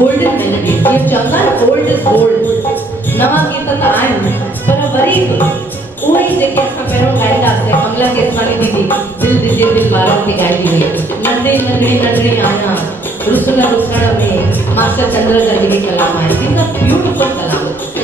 golden melody. ये चंदन old is gold. नवा गीत तो आए पर वरी वही जेके असां पहिरों ॻाईंदासीं कमला केसवानी दीदी दिल दीदी दिल वारों की ॻाई हुई नंढड़ी नंढड़ी नंढड़ी आना रुसण रुसण में मास्टर चंद्र जी के कलाम आहे इट्स अ ब्यूटीफुल कलाम